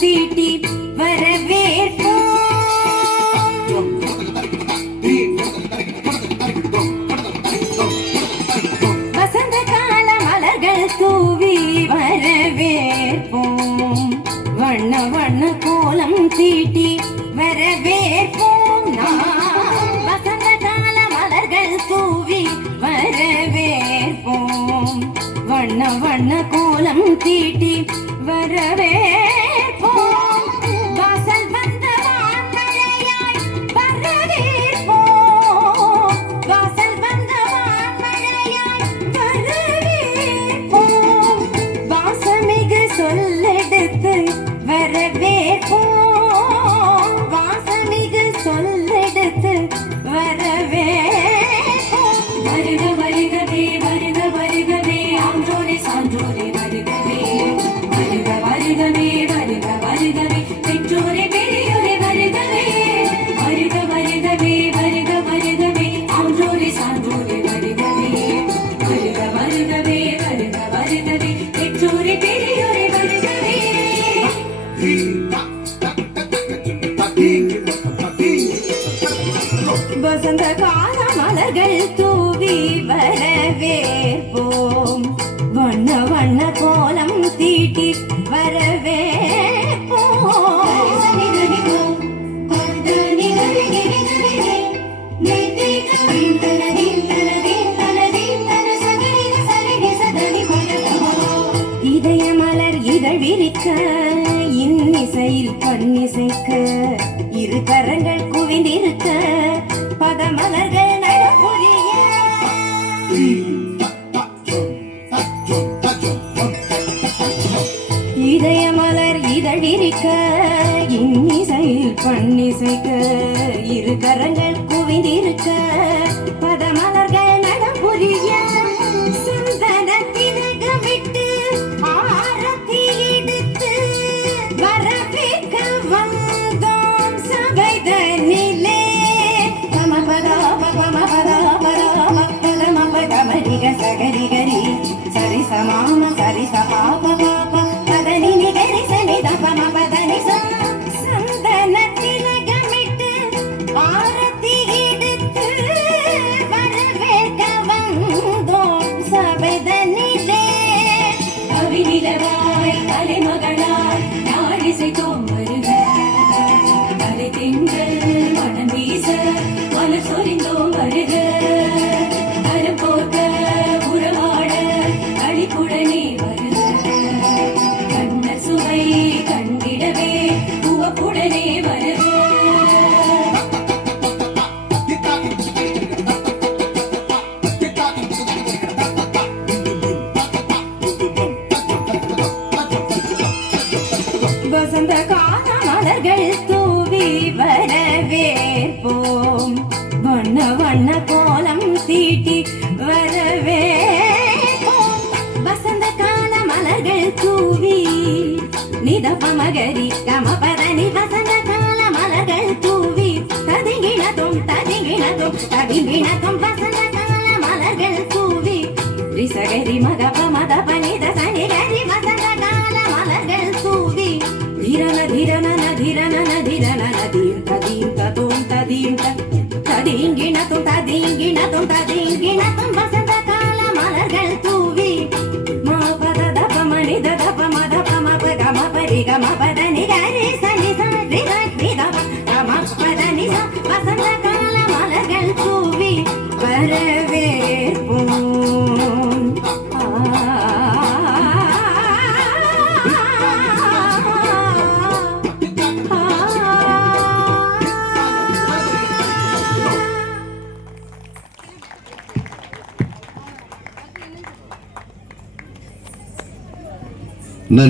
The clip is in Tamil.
தீட்டி வரவேற்போம். வசந்த கால மலர்கள் தூவி வரவேற்போம். வண்ண வண்ண கோலம் தீட்டி வரவேற்போம். வசந்த கால மலர்கள் தூவி வரவேற்போம். வண்ண வண்ண கோலம் தீட்டி வரவேற்போம். வாசல் வந்த வான்மழையாய் வரவேற்போம். வாசல் வந்த வான்மழையாய் வரவேற்போம். வாசமிகு சொல்லெடுத்து வரவேற்போம். வாசமிகு சொல்லெடுத்து வரவேற்போம். வருக வருகவே வருக வருகவே ஆன்றோரே சான்றோரே வருகவே. வருக வருகவே வருக வருகவே பெற்றோரே பெரியோரே வருகவே. வருக வருகவே வருக வருகவே ஆன்றோரே சான்றோரே வருகவே. வருக வருகவே வருக வருகவே பெற்றோரே பெரியோரே வருகவே. வசந்த கால மலர்கள் தூவி வரவேற்போம். வண்ண வண்ண கோலம் தீட்டி வரவேற்போம். இதய மலர் இதழ் விரிக்க இன்னிசையில் பன்னிசைக்க இரு கரங்கள் குவிந்திருக்க பதமலர்கள் நடப்புரிய. இதய மலர் இதழ் விரிக்க இன்னிசையில் பன்னிசைக்க இரு கரங்கள் குவிந்திருக்க பதமலர்கள் நடப்புரிய. சந்தனத்தினகமிட்டு ஆரத்தி எடுத்து வரவேற்க வந்தோம் சபைதனிலே. சகரிகரி சரி சமாம சரி சபாப பதனி நிகரி சனி தபம பதனி. சந்தன திலகமிட்டு ஆரத்தி எடுத்து வரவேற்க வந்தோம் சபைதனிலே. கவிநிலவாய் தலைமகளாய் நாடிசைத்தோம் வருக. கலை திங்கள் மனம் வீச மலர் சொரிந்தோம் வருக. அழிப்புடனே வருக. கண்ண சுவை கண்டிடவே உவப்புடனே வருக. வசந்த கால மலர்கள் தூவி வரவேற்போம். வண்ண வண்ண கோலம் தீட்டி வரவேற்போம். வசந்த கால மலர்கள் தூவி நிதபமகரி கமபதனி. வசந்த கால மலர்கள் தூவி ததிங்கிணதும் ததிங்கிணதும் ததிங்கிணதும். வசந்த கால மலர்கள் தூவி ரிசகரி மதப மதப நித சனிகரி. வசந்த கால மலர்கள் தூவி திரன திரன நதிரன நதிரன நதீம் ததீம் ததோம் ததீம் ததிங்கிணதும் ததிங்கிணதும் ததிங்கிணதும். வசந்த கால மலர்கள் தூவி மாபத தப மனித தப மத பமப கமபரி கமபதனி கரி சனி சரி தப கமபதனி. வசந்த கால மலர்கள் தூவி வர